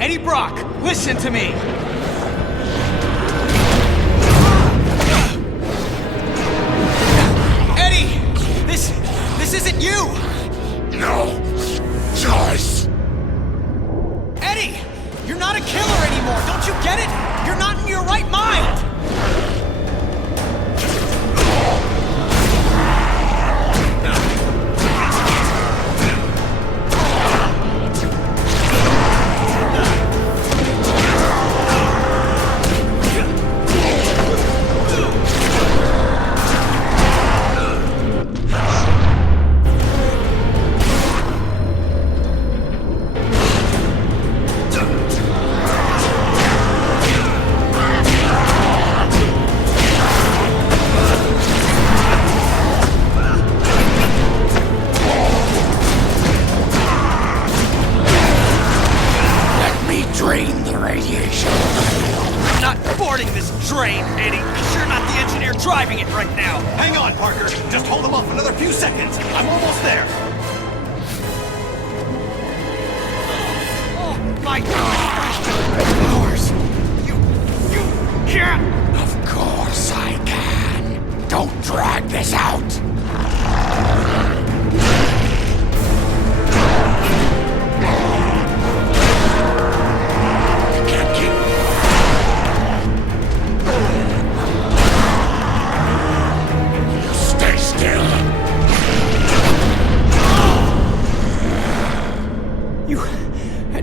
Eddie Brock, listen to me! Eddie! This isn't you! No choice! Eddie! You're not a killer anymore, don't you get it? You're not in your right mind! Drain the radiation. I'm not boarding this train, Eddie, because you're not the engineer driving it right now. Hang on, Parker. Just hold them off another few seconds. I'm almost there. Oh, my God. Of course. You can't. Of course I can. Don't drag this out.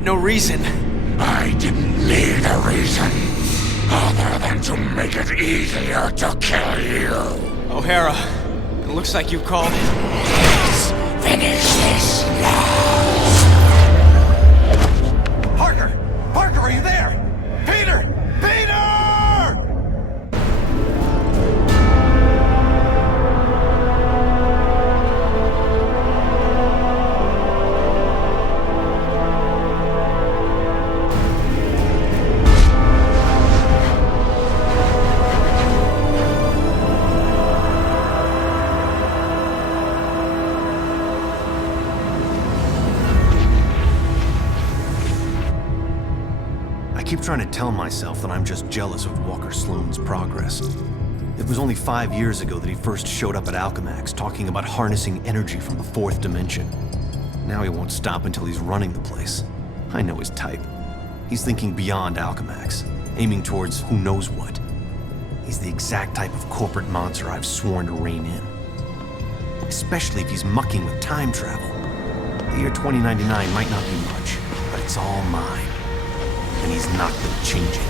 No reason. I didn't need a reason, other than to make it easier to kill you. O'Hara, it looks like you called. Let's finish this now. Parker! Parker, are you there? Peter! Peter! I keep trying to tell myself that I'm just jealous of Walker Sloan's progress. It was only 5 years ago that he first showed up at Alchemax talking about harnessing energy from the fourth dimension. Now he won't stop until he's running the place. I know his type. He's thinking beyond Alchemax, aiming towards who knows what. He's the exact type of corporate monster I've sworn to rein in. Especially if he's mucking with time travel. The year 2099 might not be much, but it's all mine. And he's not gonna change it.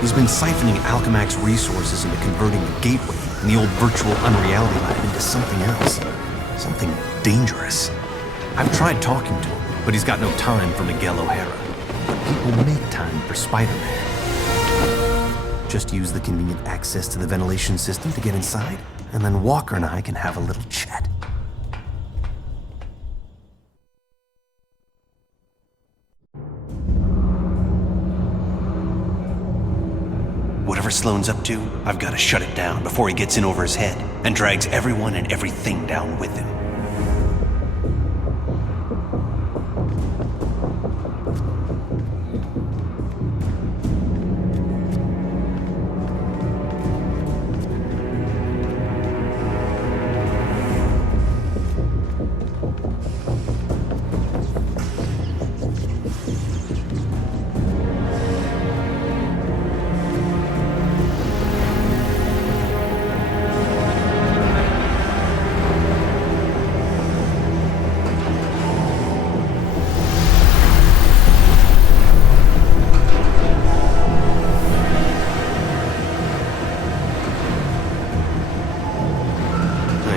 He's been siphoning Alchemax resources into converting the Gateway and the old virtual unreality lab into something else. Something dangerous. I've tried talking to him, but he's got no time for Miguel O'Hara. But people make time for Spider-Man. Just use the convenient access to the ventilation system to get inside, and then Walker and I can have a little chat. Whatever Sloan's up to, I've got to shut it down before he gets in over his head and drags everyone and everything down with him.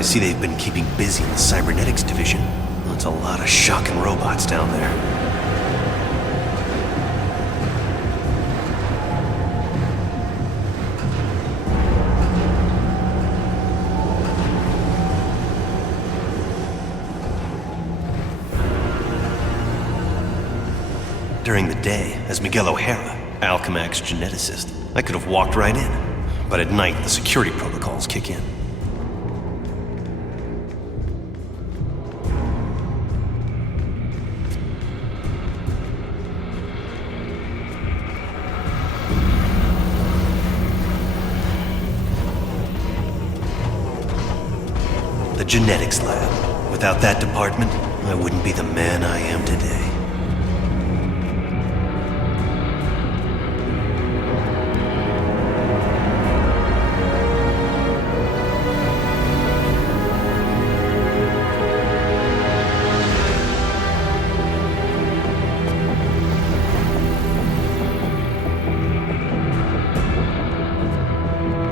see they've been keeping busy in the cybernetics division. That's a lot of shocking robots down there. During the day, as Miguel O'Hara, Alchemac's geneticist, I could have walked right in. But at night, the security protocols kick in. The genetics lab. Without that department, I wouldn't be the man I am today.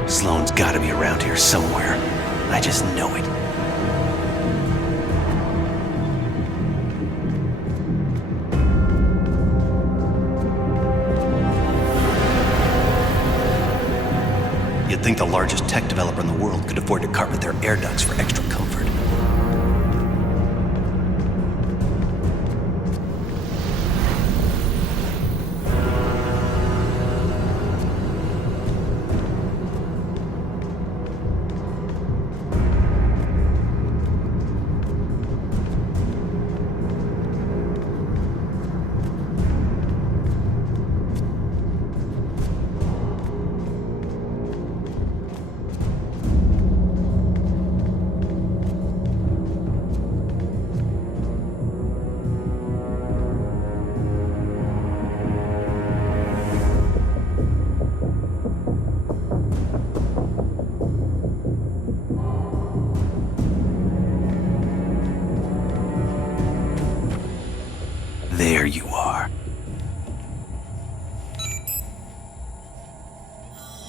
Sloane's gotta be around here somewhere. I just know it. You'd think the largest tech developer in the world could afford to carpet their air ducts for extra comfort. There you are.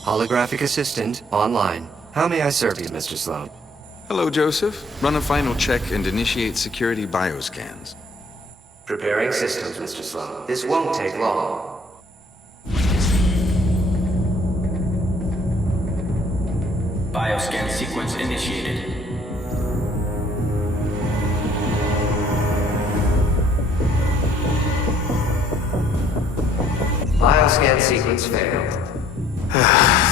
Holographic assistant online. How may I serve you, Mr. Sloan? Hello, Joseph. Run a final check and initiate security bioscans. Preparing systems, Mr. Sloan. This won't take long. Bioscan sequence initiated. Bioscan sequence failed.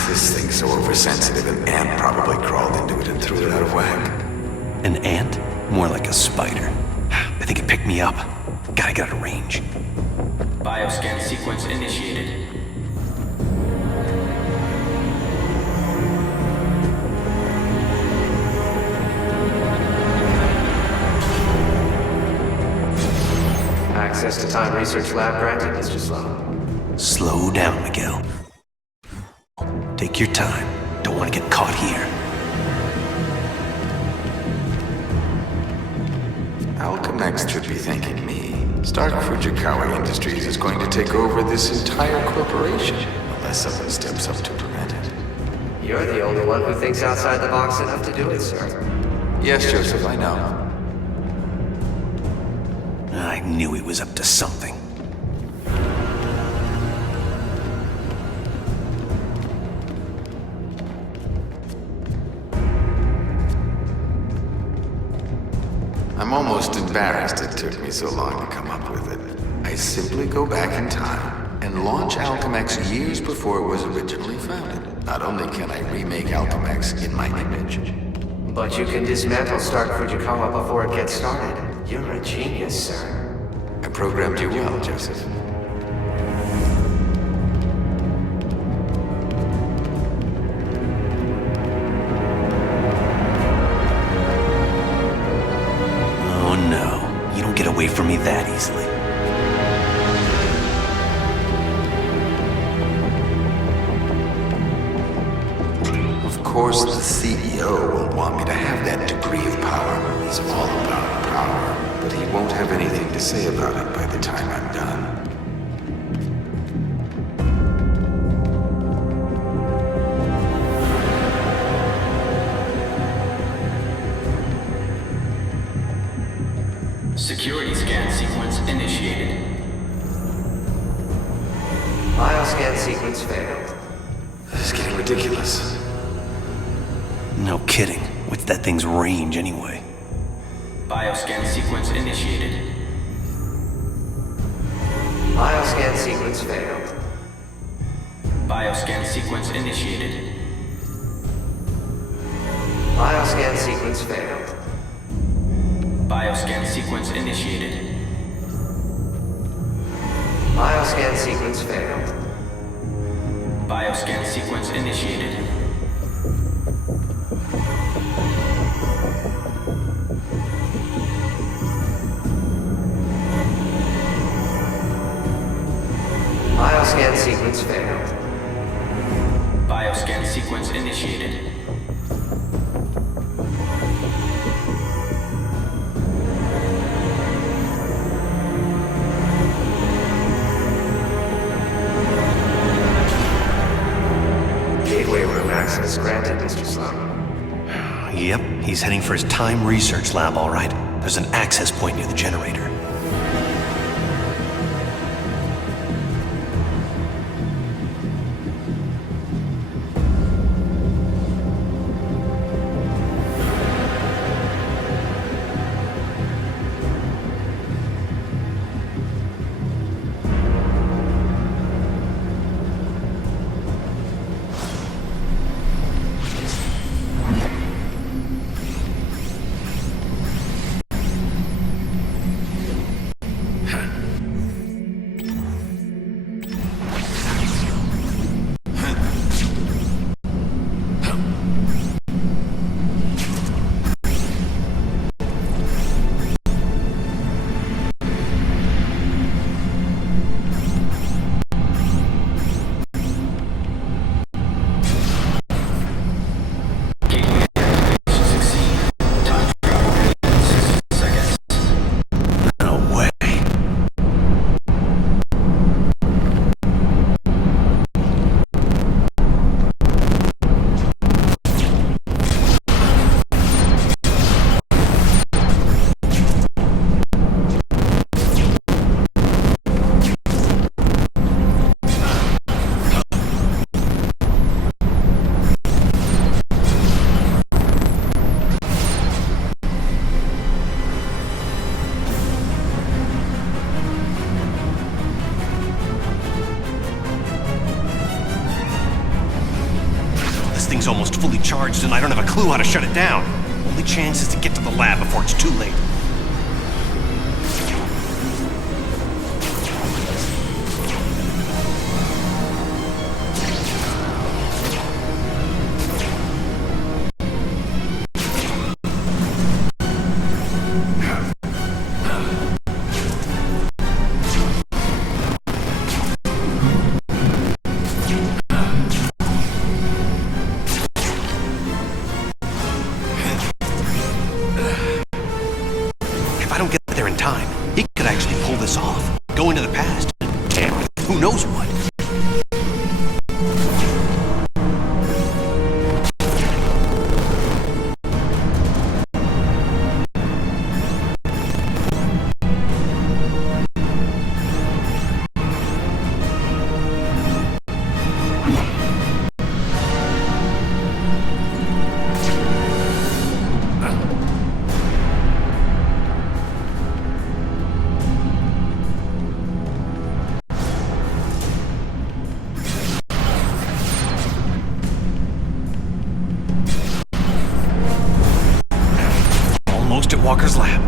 This thing's so oversensitive, an ant probably crawled into it and threw it out of whack. An ant? More like a spider. I think it picked me up. Gotta get out of range. Bioscan sequence initiated. Access to Time Research Lab granted, Mr. Sloan. Slow down, Miguel. Take your time. Don't want to get caught here. Alchemex should be thanking me. Stark Fujikawa Industries is going to take over this entire corporation, unless someone steps up to prevent it. You're the only one who thinks outside the box enough to do it, sir. Yes, Joseph, I know. I knew he was up to something. I'm almost embarrassed it took me so long to come up with it. I simply go back in time and launch Alchemex years before it was originally founded. Not only can I remake Alchemex in my image, But you can dismantle Stark Fujikawa before it gets started. You're a genius, sir. I programmed you well, Joseph. Oh no, you don't get away from me that easily. Of course, the CEO will want me to have that degree of power. He's all about power, but he won't have anything to say about it by the time I'm done. Security scan sequence initiated. Bioscan sequence failed. This is getting ridiculous. No kidding. What's that thing's range anyway? Bioscan sequence initiated. Bioscan sequence failed. Bioscan sequence initiated. Bioscan sequence failed. Bioscan sequence initiated. Bioscan sequence failed. Bioscan sequence initiated. Bioscan sequence failed. Bioscan sequence initiated. Gateway room access granted, Mr. Sloan. Yep, he's heading for his time research lab, all right. There's an access point near the generator. No way. This thing's almost fully charged and I don't have a clue how to shut it down. Only chance is to get to the lab before it's too late. If I don't get there in time, he could actually pull this off. Go into the past. And who knows what? Almost at Walker's lab.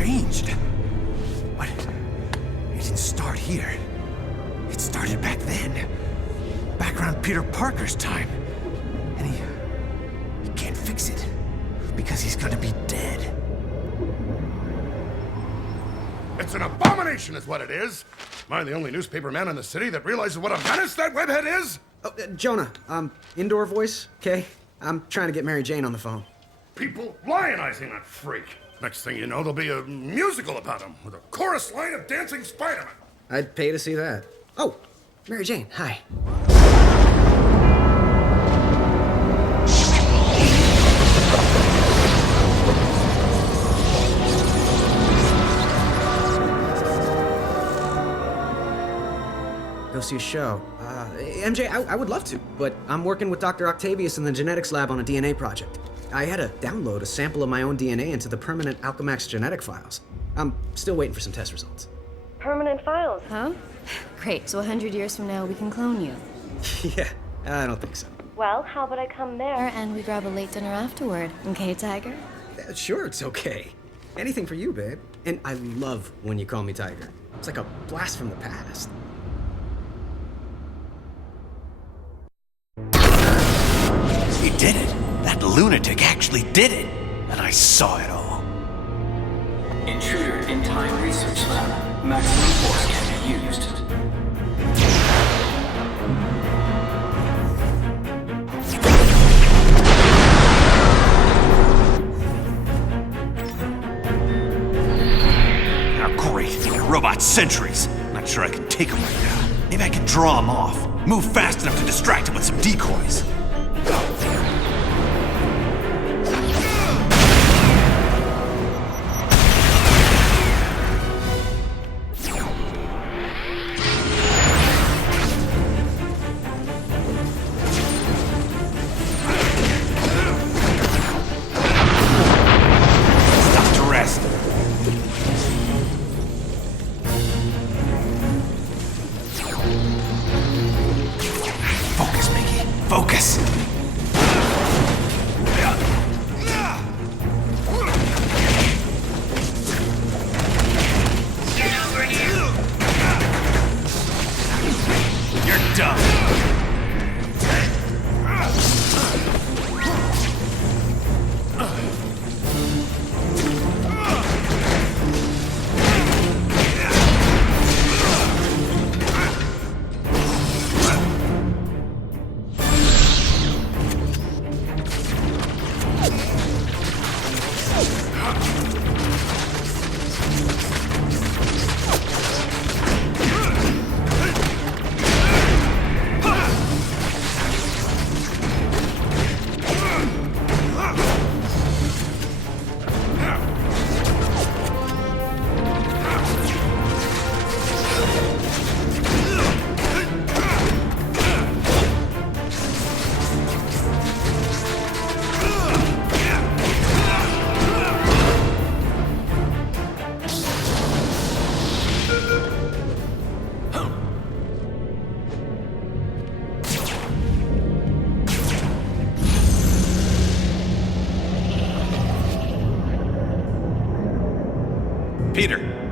changed. But it didn't start here. It started back then. Back around Peter Parker's time. And he can't fix it. Because he's gonna be dead. It's an abomination is what it is. Am I the only newspaper man in the city that realizes what a menace that webhead is? Oh, Jonah, indoor voice, okay? I'm trying to get Mary Jane on the phone. People lionizing that freak. Next thing you know, there'll be a musical about him with a chorus line of dancing Spider-Man. I'd pay to see that. Oh, Mary Jane, hi. Go see a show. MJ, I would love to, but I'm working with Dr. Octavius in the genetics lab on a DNA project. I had to download a sample of my own DNA into the permanent Alchemax genetic files. I'm still waiting for some test results. Permanent files, huh? Great, so 100 years from now we can clone you. Yeah, I don't think so. Well, how about I come there and we grab a late dinner afterward, okay, Tiger? Sure, it's okay. Anything for you, babe. And I love when you call me Tiger. It's like a blast from the past. He did it. That lunatic actually did it. And I saw it all. Intruder in time research lab. Maximum force can be used. Oh, great. Robot sentries. Not sure I can take them right now. Maybe I can draw them off. Move fast enough to distract them with some decoys. Focus! You're done!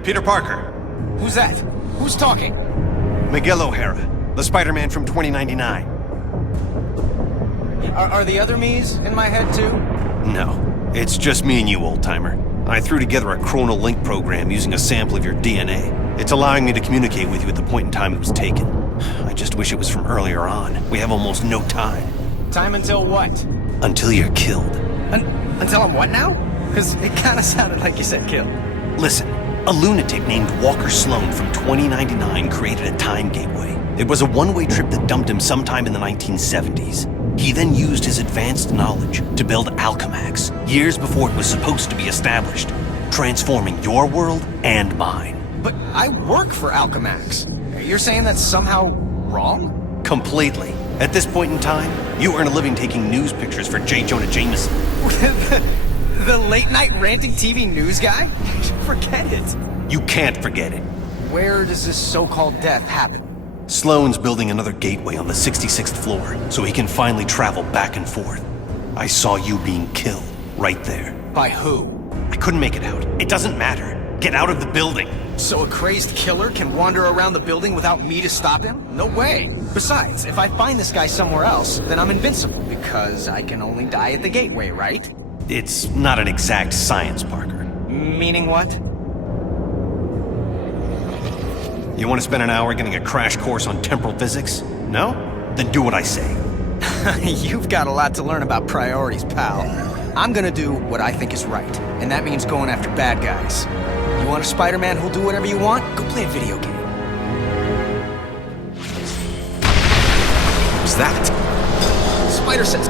Peter Parker. Who's that? Who's talking? Miguel O'Hara, the Spider-Man from 2099. Are the other me's in my head too? No, it's just me and you, old-timer. I threw together a chronal link program using a sample of your DNA. It's allowing me to communicate with you at the point in time it was taken. I just wish it was from earlier on. We have almost no time. Time until what? Until you're killed. Until I'm what now? Because it kind of sounded like you said kill. Listen, a lunatic named Walker Sloan from 2099 created a time gateway. It was a one-way trip that dumped him sometime in the 1970s. He then used his advanced knowledge to build Alchemax, years before it was supposed to be established, transforming your world and mine. But I work for Alchemax. You're saying that's somehow wrong? Completely. At this point in time, you earn a living taking news pictures for J. Jonah Jameson. The late-night ranting TV news guy? Forget it. You can't forget it. Where does this so-called death happen? Sloan's building another gateway on the 66th floor, so he can finally travel back and forth. I saw you being killed, right there. By who? I couldn't make it out. It doesn't matter. Get out of the building. So a crazed killer can wander around the building without me to stop him? No way. Besides, if I find this guy somewhere else, then I'm invincible, because I can only die at the gateway, right? It's not an exact science, Parker. Meaning what? You want to spend an hour getting a crash course on temporal physics? No? Then do what I say. You've got a lot to learn about priorities, pal. I'm gonna do what I think is right, and that means going after bad guys. You want a Spider-Man who'll do whatever you want? Go play a video game. What's that? Spider sense.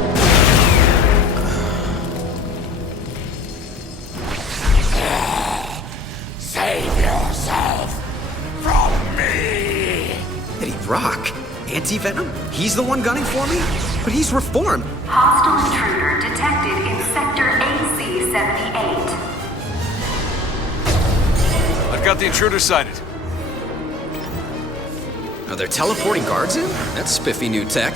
Save yourself from me! Did he rock? Anti-Venom? He's the one gunning for me? But he's reformed. Hostile intruder detected in Sector AC-78. I've got the intruder sighted. Are there teleporting guards in? That's spiffy new tech.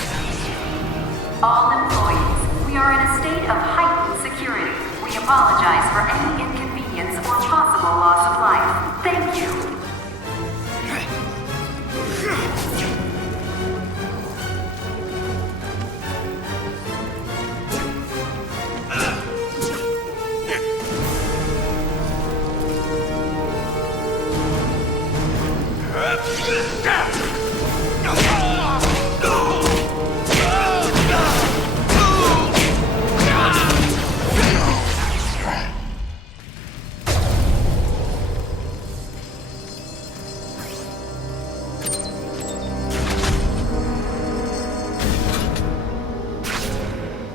All employees, we are in a state of heightened security. We apologize for any inconvenience or possible loss of life. Thank you.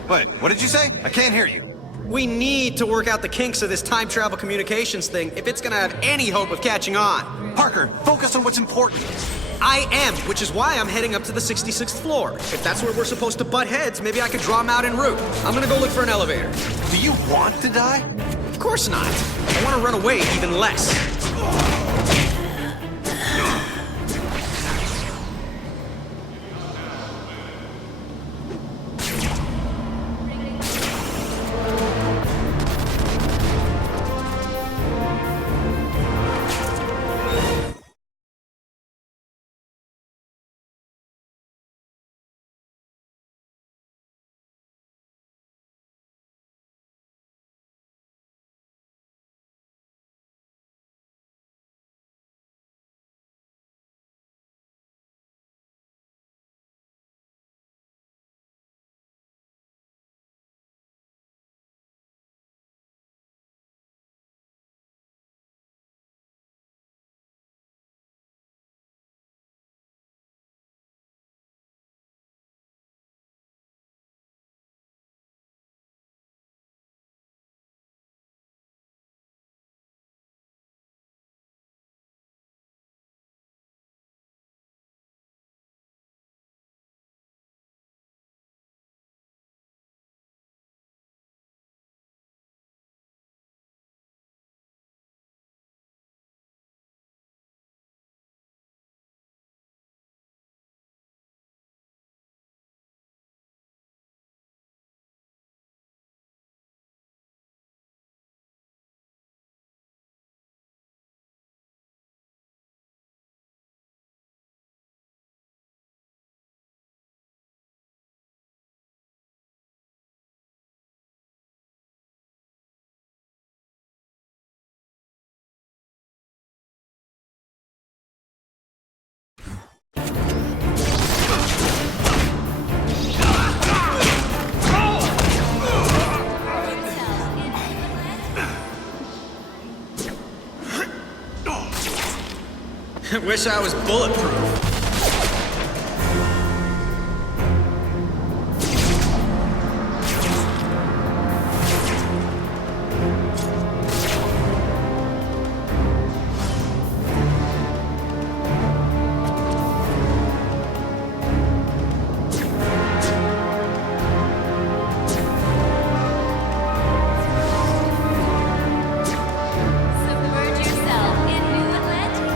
Wait, what did you say? I can't hear you. We need to work out the kinks of this time travel communications thing if it's gonna have any hope of catching on. Parker, focus on what's important. I am, which is why I'm heading up to the 66th floor. If that's where we're supposed to butt heads, maybe I could draw them out en route. I'm gonna go look for an elevator. Do you want to die? Of course not. I want to run away even less. Wish I was bulletproof. Submerge yourself in new Atlantis.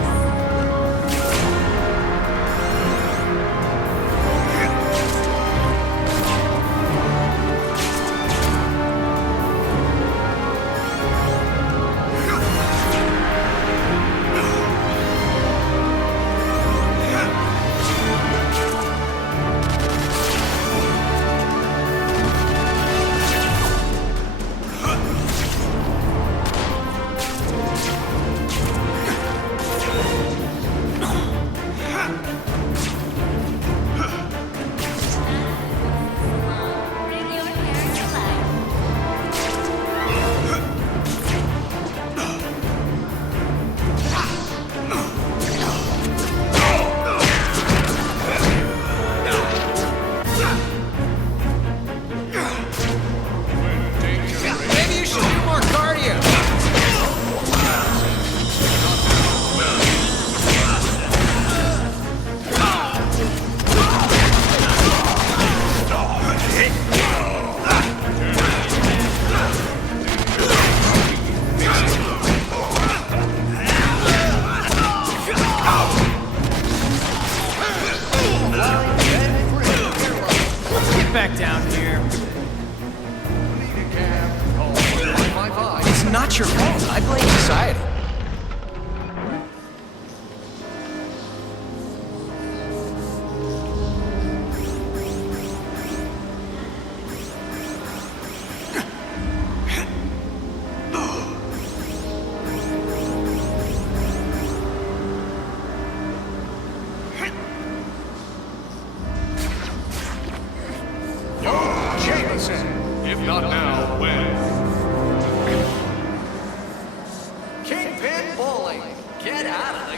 pin bowling. Get out of the...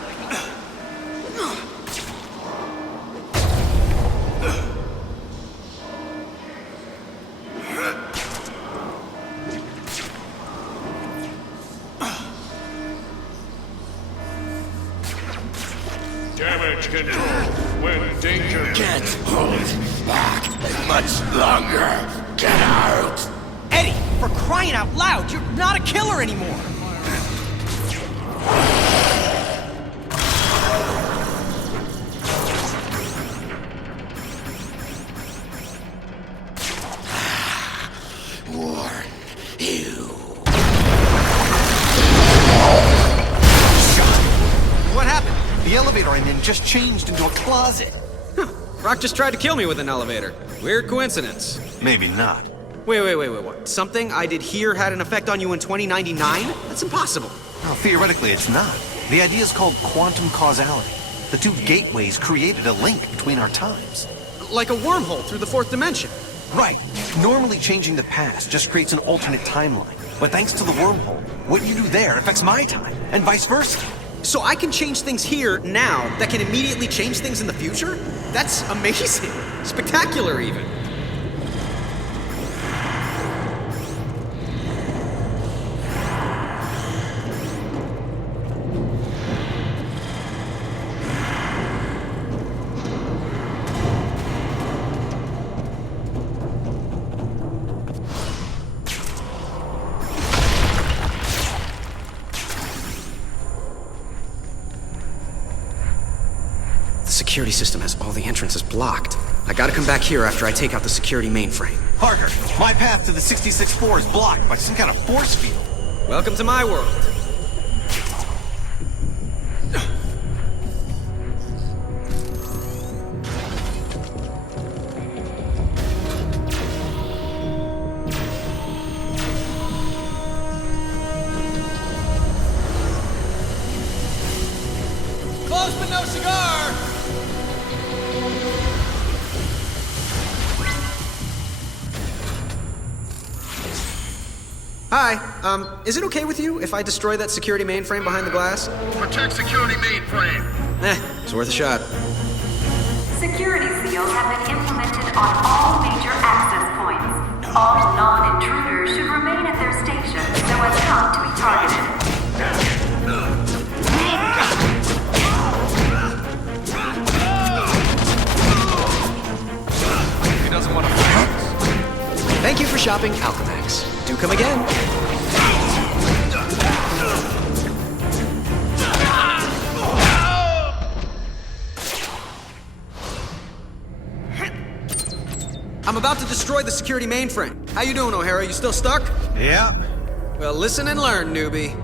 Damage control. When danger... Can't hold back much longer. Get out! Eddie, for crying out loud, you're not a killer anymore. Warn you. What happened? The elevator I'm in just changed into a closet. Rock just tried to kill me with an elevator. Weird coincidence. Maybe not. Wait, what? Something I did here had an effect on you in 2099? That's impossible. Well, theoretically, it's not. The idea is called quantum causality. The two gateways created a link between our times. Like a wormhole through the fourth dimension. Right. Normally changing the past just creates an alternate timeline. But thanks to the wormhole, what you do there affects my time, and vice versa. So I can change things here, now, that can immediately change things in the future? That's amazing. Spectacular, even. The security system has all the entrances blocked. I gotta come back here after I take out the security mainframe. Parker, my path to the 66 floor is blocked by some kind of force field. Welcome to my world. Close but no cigar! Hi, is it okay with you if I destroy that security mainframe behind the glass? Protect security mainframe. It's worth a shot. Security seals have been implemented on all major access points. All non-intruders should remain at their stations so as not to be targeted. He doesn't want to fight. Thank you for shopping Alchemax. Do come again. I'm about to destroy the security mainframe. How you doing, O'Hara? You still stuck? Yeah. Well, listen and learn, newbie.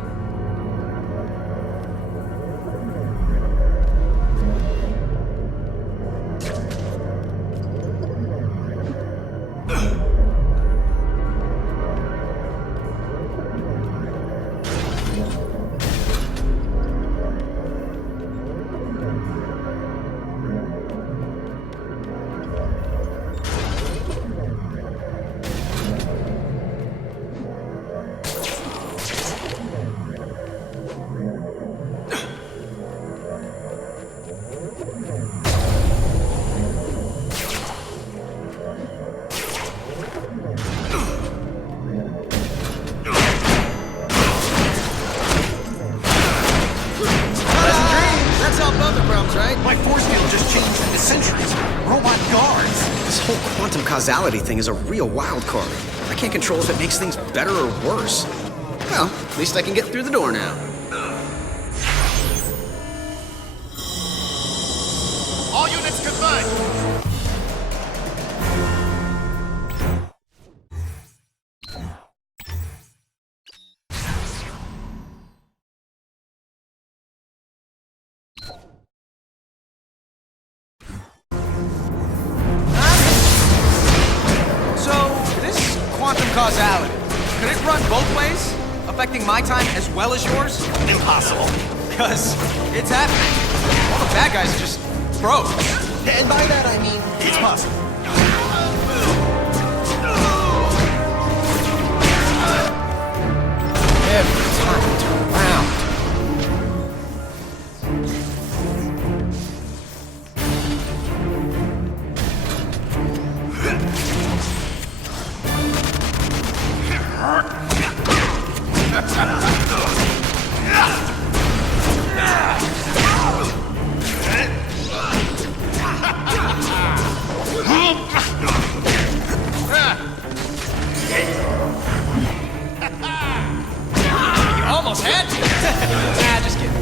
My force field just changed into sentries. Robot guards. This whole quantum causality thing is a real wild card. I can't control if it makes things better or worse. Well, at least I can get through the door now. All units converge. Causality. Could it run both ways? Affecting my time as well as yours? Impossible. Because it's happening. All the bad guys are just broke. And by that I mean, it's possible. Every time I turn around, Nah, just kidding.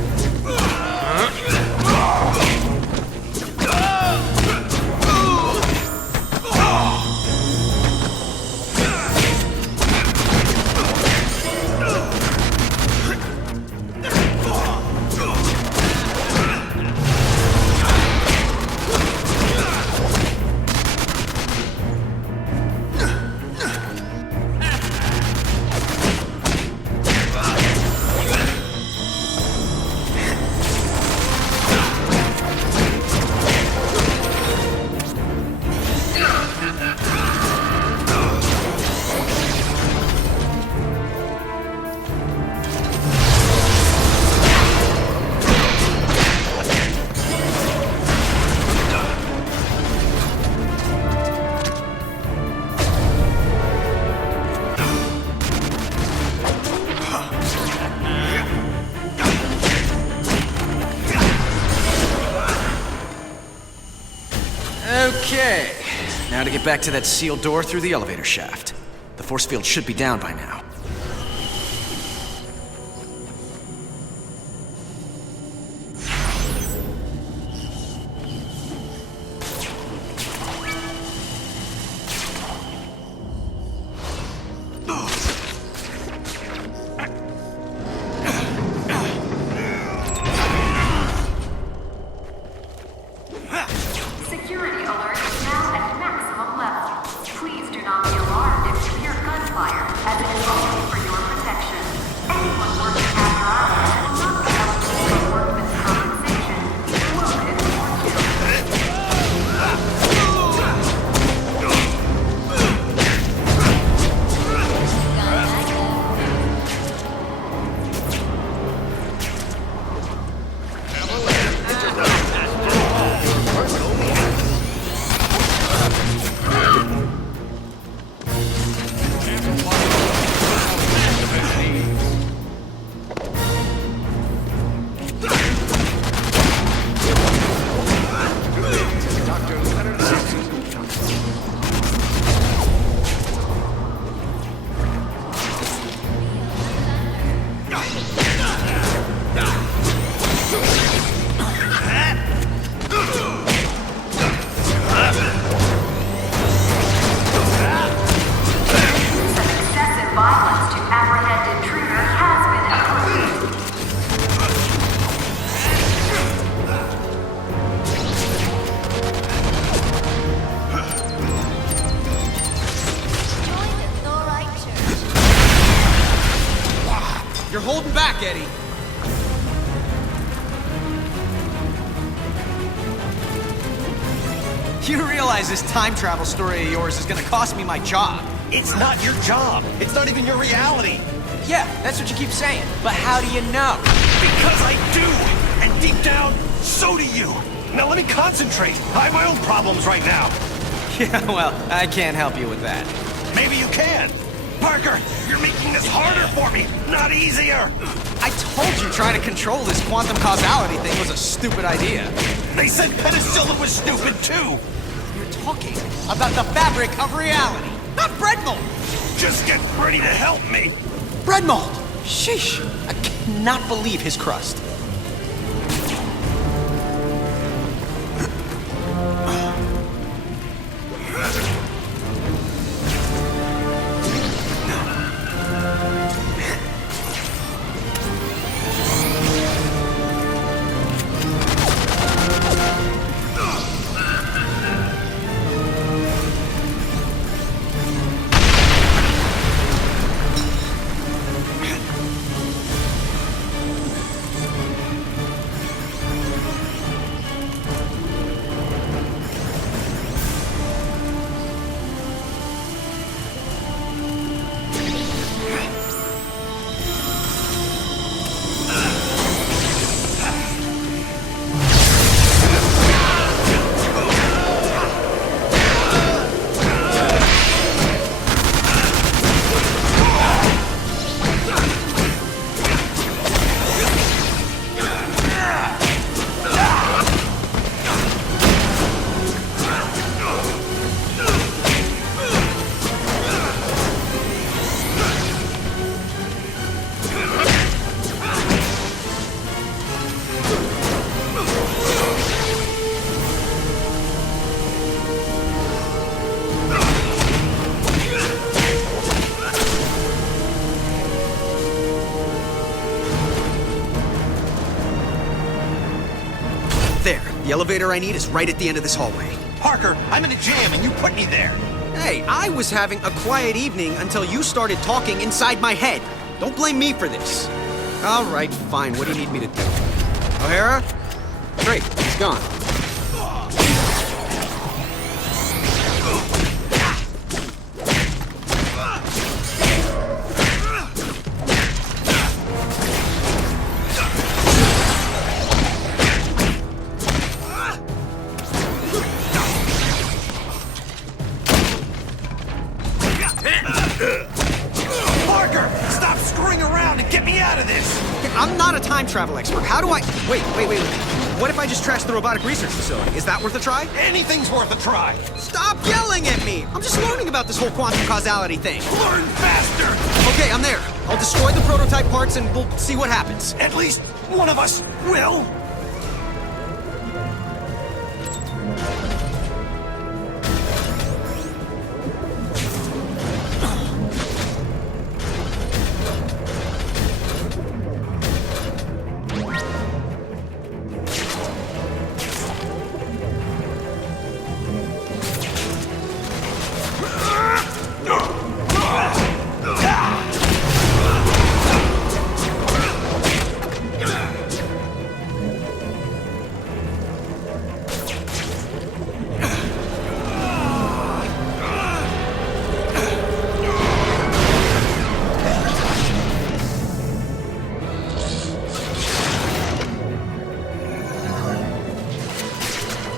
Okay, now to get back to that sealed door through the elevator shaft. The force field should be down by now. Security alert is now at maximum level. Please do not be alarmed if you hear gunfire, as it is only for your protection. Anyone working after hours will not be eligible for workman's compensation, wounded or killed. Excessive violence to apprehend intruder has been approved. You're holding back, Eddie. You realize this time travel story of yours is gonna cost me my job. It's not your job. It's not even your reality. Yeah, that's what you keep saying. But how do you know? Because I do. And deep down, so do you. Now let me concentrate. I have my own problems right now. Yeah, well, I can't help you with that. Maybe you can. Parker, you're making this harder for me, not easier. I told you trying to control this quantum causality thing was a stupid idea. They said penicillin was stupid too. You're talking about the fabric of reality, not bread mold. Just get ready to help me. Bread mold. Sheesh. I cannot believe his crust. There, the elevator I need is right at the end of this hallway. Parker, I'm in a jam and you put me there. Hey, I was having a quiet evening until you started talking inside my head. Don't blame me for this. All right, fine. What do you need me to do? O'Hara? Great, he's gone. Parker, stop screwing around and get me out of this! I'm not a time travel expert. How do I... Wait. What if I just trashed the robotic research facility? Is that worth a try? Anything's worth a try! Stop yelling at me! I'm just learning about this whole quantum causality thing. Learn faster! Okay, I'm there. I'll destroy the prototype parts and we'll see what happens. At least one of us will!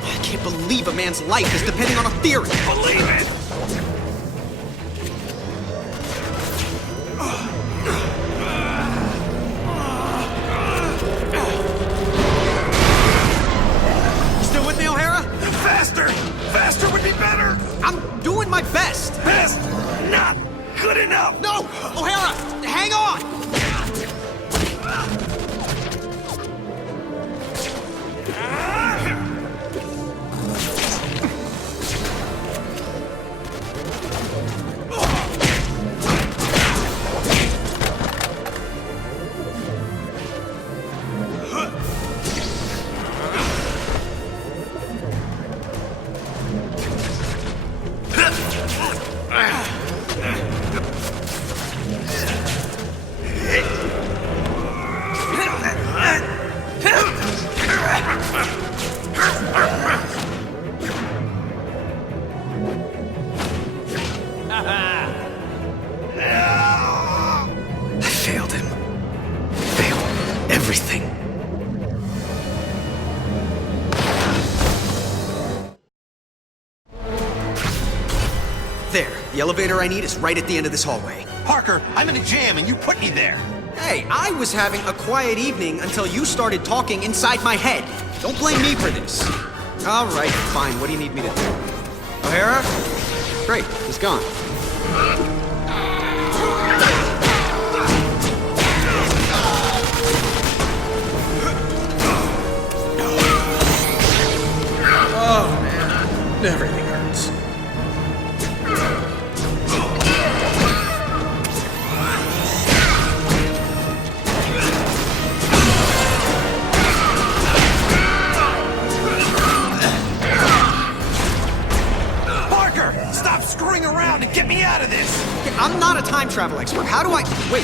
I can't believe a man's life is depending on a theory. Believe it! Still with me, O'Hara? Faster! Faster would be better! I'm doing my best. Best! Not good enough! No! O'Hara, hang on! I failed him. Failed everything. There, the elevator I need is right at the end of this hallway. Parker, I'm in a jam and you put me there. Hey, I was having a quiet evening until you started talking inside my head. Don't blame me for this. All right, fine. What do you need me to do? O'Hara? Great, he's gone. Oh, man. Everything hurts. Stop screwing around and get me out of this! I'm not a time travel expert. How do I... Wait.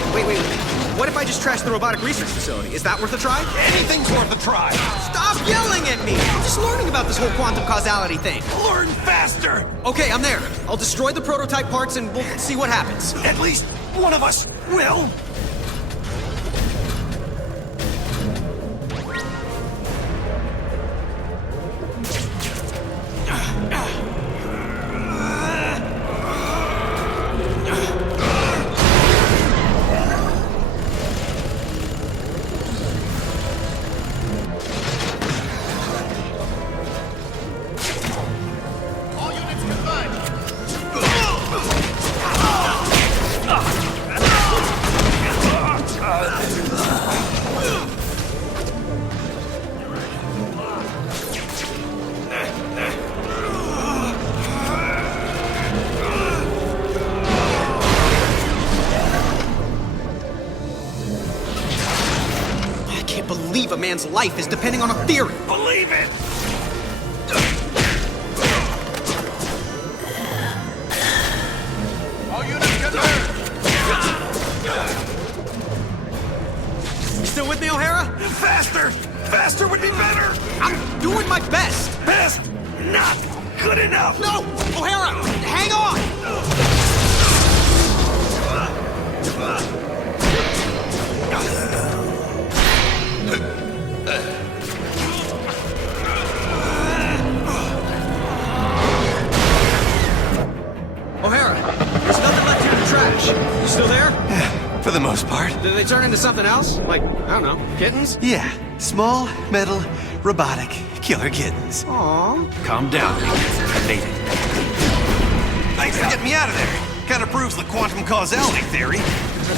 What if I just trashed the robotic research facility? Is that worth a try? Anything's worth a try! Stop yelling at me! I'm just learning about this whole quantum causality thing. Learn faster! Okay, I'm there. I'll destroy the prototype parts and we'll see what happens. At least one of us will! believe a man's life is depending on a theory. Believe it! All units converge! You still with me, O'Hara? Faster! Faster would be better! I'm doing my best! Best! Not good enough! No! O'Hara, hang on! O'Hara, there's nothing left here in the trash. You still there? Yeah, for the most part. Did they turn into something else? Like, I don't know, kittens? Yeah, small, metal, robotic, killer kittens. Aww. Calm down, I made it. Thanks for getting me out of there. Kinda proves the quantum causality theory.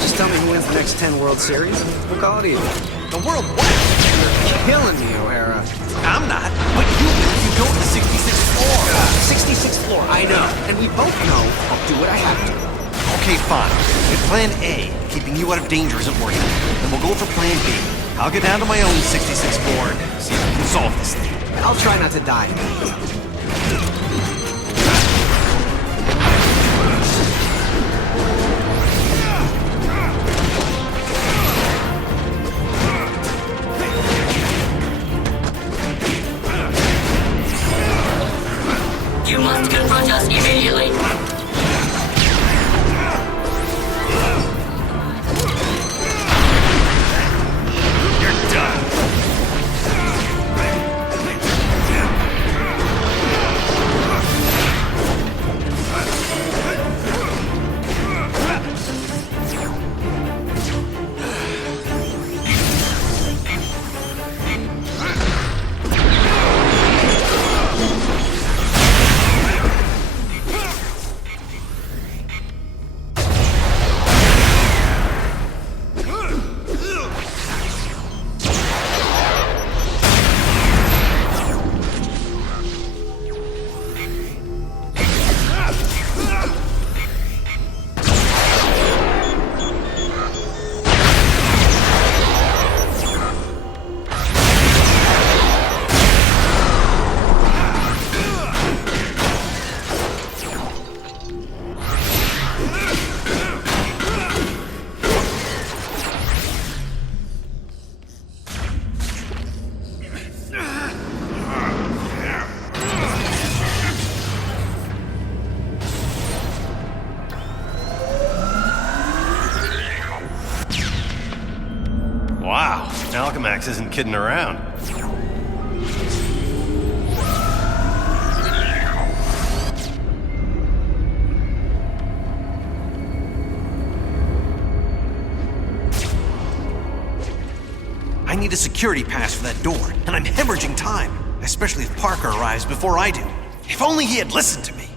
Just tell me who wins the next 10 World Series. We'll call it even. The world what? You're killing me, O'Hara. I'm not, but you go to the 66th floor. 66th floor, I know. And we both know I'll do what I have to. Okay, fine. If plan A, keeping you out of danger, isn't working, then we'll go for plan B. I'll get down to my own 66th floor and see if we can solve this thing. I'll try not to die. You must confront us immediately. You're done! Wow, Alchemax isn't kidding around. I need a security pass for that door, and I'm hemorrhaging time, especially if Parker arrives before I do. If only he had listened to me.